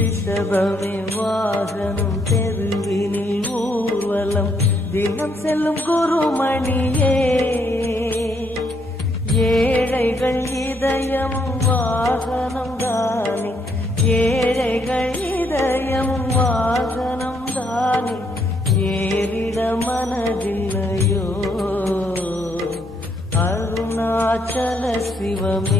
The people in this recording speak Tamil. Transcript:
ரிஷபமே வாகனம் தெருவினில் ஊர்வலம் தினம் செல்லும் குருமணியே ஏழைகள் இதயமும் வாகனம் தானே ஏழைகள் இதயமும் வாகனம் தானே ஏறிட மனதில்லையோ அருணாச்சல சிவமே